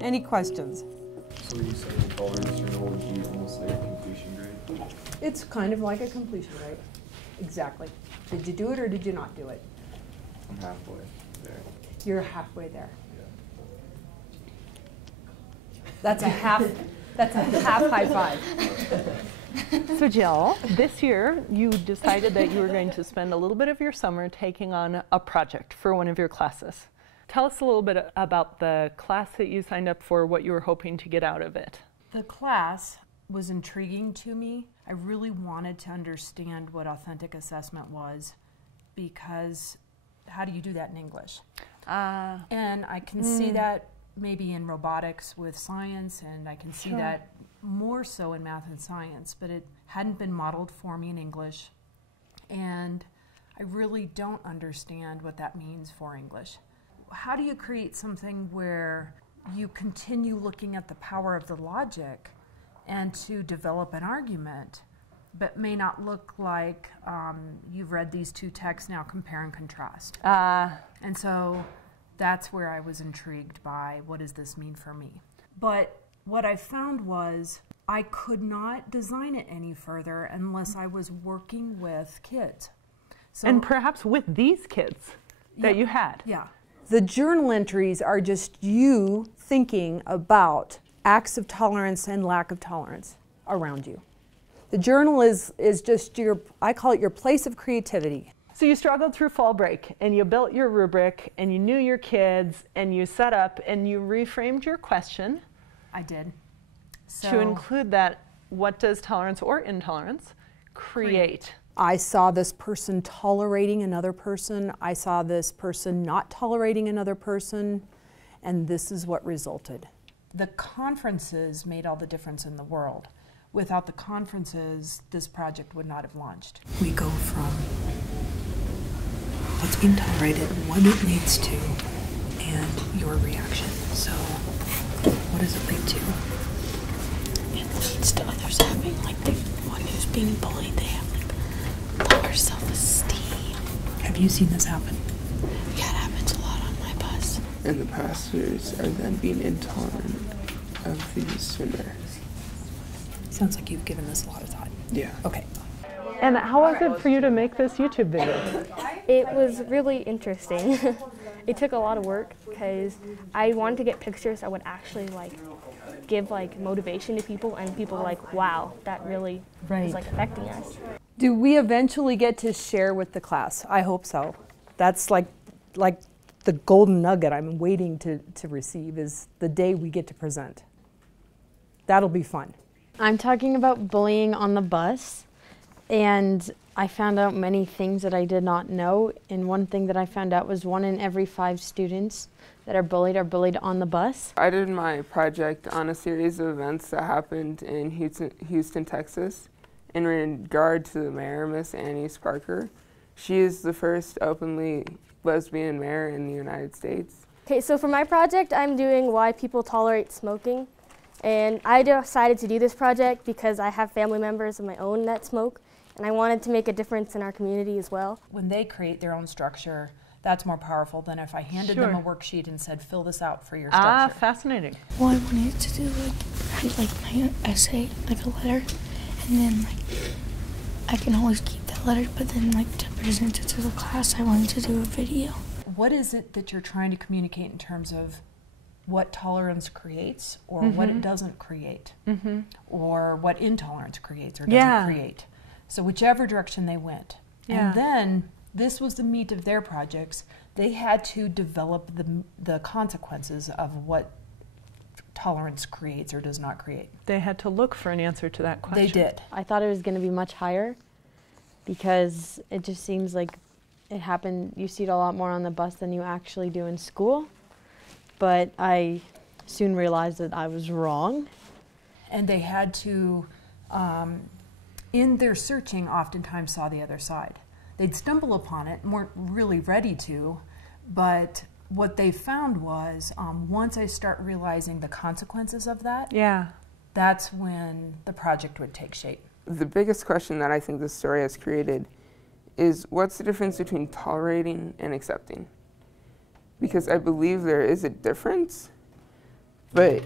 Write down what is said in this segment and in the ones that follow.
Any questions? So you said in tolerance journal would be almost like a completion grade? It's kind of like a completion grade. Exactly. Did you do it or did you not do it? I'm halfway there. You're halfway there. Yeah. That's a half high five. So Jill, this year you decided that you were going to spend a little bit of your summer taking on a project for one of your classes. Tell us a little bit about the class that you signed up for, what you were hoping to get out of it. The class was intriguing to me. I really wanted to understand what authentic assessment was, because how do you do that in English? And I can see that maybe in robotics with science, and I can see that more so in math and science, but it hadn't been modeled for me in English, and I really don't understand what that means for English. How do you create something where you continue looking at the power of the logic and to develop an argument, but may not look like you've read these two texts, now compare and contrast? And so that's where I was intrigued by, what does this mean for me? But what I found was I could not design it any further unless I was working with kids. So, and perhaps with these kids that you had. Yeah. The journal entries are just you thinking about acts of tolerance and lack of tolerance around you. The journal is just your, I call it your place of creativity. So you struggled through fall break and you built your rubric and you knew your kids and you set up and you reframed your question. I did. So to include that, what does tolerance or intolerance create? I saw this person tolerating another person. I saw this person not tolerating another person, and this is what resulted. The conferences made all the difference in the world. Without the conferences, this project would not have launched. We go from what's being tolerated, what it leads to, and your reaction. So, what does it lead to? It leads to others having, like, the one who's being bullied, they have, like, lower self-esteem. Have you seen this happen? Yeah, it happens a lot on my bus. And the pastors are then being intolerant of the swimmers. Sounds like you've given this a lot of thought. Yeah. Okay. And how was it for you to make this YouTube video? It was really interesting. It took a lot of work because I wanted to get pictures that would actually like give like motivation to people, and people were like, wow, that really is like affecting us. Do we eventually get to share with the class? I hope so. That's like the golden nugget I'm waiting to receive, is the day we get to present. That'll be fun. I'm talking about bullying on the bus, and I found out many things that I did not know, and one thing that I found out was 1 in every 5 students that are bullied on the bus. I did my project on a series of events that happened in Houston, Texas, in regard to the mayor, Miss Annie Sparker. She is the first openly lesbian mayor in the United States. Okay, so for my project, I'm doing why people tolerate smoking. And I decided to do this project because I have family members of my own that smoke, and I wanted to make a difference in our community as well. When they create their own structure, that's more powerful than if I handed them a worksheet and said, fill this out for your structure. Ah, fascinating. Well, I wanted to do like my essay, like a letter, and then like I can always keep that letter, but then like to present it to the class, I wanted to do a video. What is it that you're trying to communicate in terms of what tolerance creates, or what it doesn't create, or what intolerance creates or doesn't create? So whichever direction they went. And then this was the meat of their projects. They had to develop the consequences of what tolerance creates or does not create. They had to look for an answer to that question. They did. I thought it was going to be much higher because it just seems like it happened, you see it a lot more on the bus than you actually do in school. But I soon realized that I was wrong. And they had to, in their searching, oftentimes saw the other side. They'd stumble upon it, weren't really ready to, but what they found was once I start realizing the consequences of that, that's when the project would take shape. The biggest question that I think this story has created is, what's the difference between tolerating and accepting? Because I believe there is a difference, But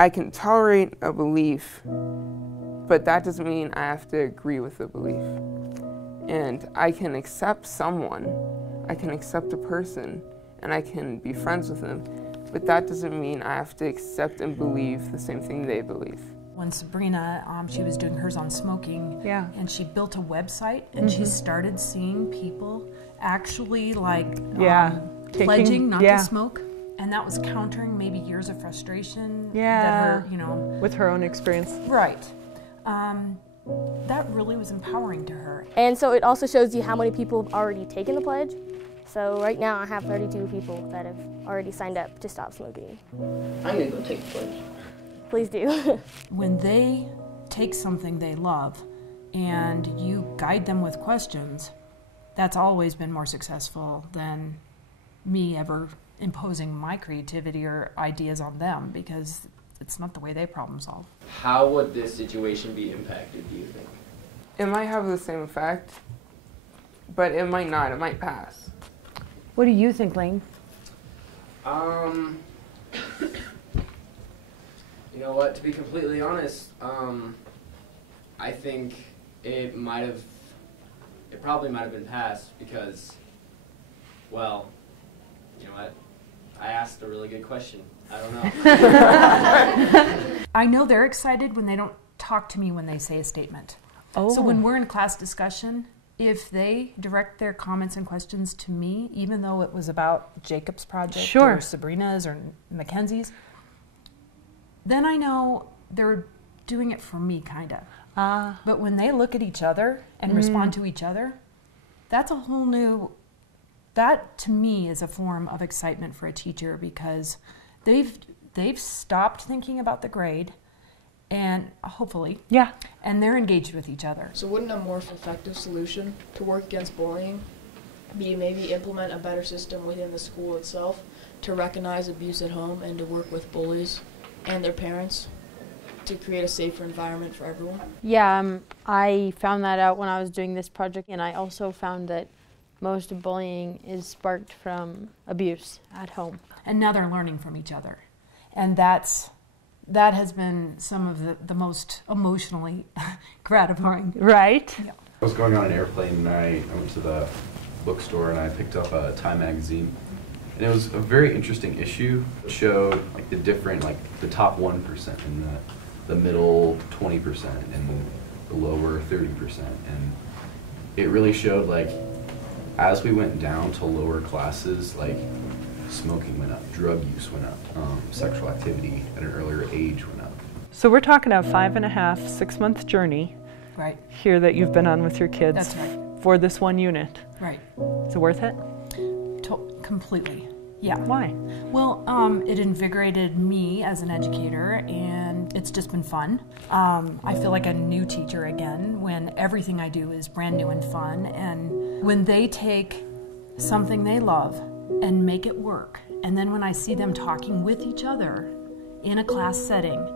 I can tolerate a belief, but that doesn't mean I have to agree with the belief. And I can accept someone, I can accept a person, and I can be friends with them, but that doesn't mean I have to accept and believe the same thing they believe. When Sabrina, she was doing hers on smoking, and she built a website, and she started seeing people actually pledging not to smoke, and that was countering maybe years of frustration that her, with her own experience. Right. That really was empowering to her. And so it also shows you how many people have already taken the pledge. So right now I have 32 people that have already signed up to stop smoking. I'm gonna go take the pledge. Please do. When they take something they love and you guide them with questions, that's always been more successful than me ever imposing my creativity or ideas on them, because it's not the way they problem solve. How would this situation be impacted, do you think? It might have the same effect, but it might not. It might pass. What do you think, Lane? You know what, to be completely honest, I think it probably might have been passed because, well, you know what, I asked a really good question. I don't know. I know they're excited when they don't talk to me when they say a statement. Oh. So when we're in class discussion, if they direct their comments and questions to me, even though it was about Jacob's project or Sabrina's or Mackenzie's, then I know they're doing it for me, kind of. But when they look at each other and respond to each other, that's a whole new, that to me is a form of excitement for a teacher, because they've stopped thinking about the grade, and hopefully, and they're engaged with each other. So wouldn't a more effective solution to work against bullying be maybe implement a better system within the school itself to recognize abuse at home and to work with bullies and their parents to create a safer environment for everyone? Yeah, I found that out when I was doing this project, and I also found that most bullying is sparked from abuse at home. And now they're learning from each other. And that has been some of the most emotionally gratifying. Right. Yeah. I was going on an airplane and I went to the bookstore and I picked up a Time magazine. And it was a very interesting issue. It showed like the different, like the top 1% and the middle 20% and the lower 30%. And it really showed like as we went down to lower classes, like smoking went up, drug use went up, sexual activity at an earlier age went up. So we're talking a 5.5, 6 month journey here that you've been on with your kids. That's right. For this one unit. Right. Is it worth it? Completely. Yeah. Why? Well, it invigorated me as an educator, and it's just been fun. I feel like a new teacher again when everything I do is brand new and fun. And when they take something they love and make it work, and then when I see them talking with each other in a class setting,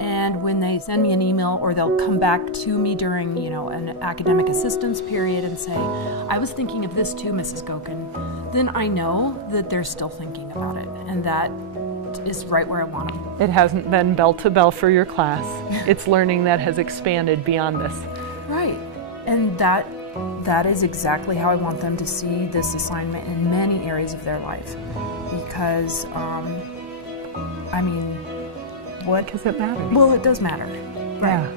and when they send me an email or they'll come back to me during, an academic assistance period and say, I was thinking of this too, Mrs. Gokin, then I know that they're still thinking about it, and that is right where I want them. It hasn't been bell to bell for your class. It's learning that has expanded beyond this. Right, and that is exactly how I want them to see this assignment in many areas of their life, because, what does it matter? Well, it does matter. Right. Yeah.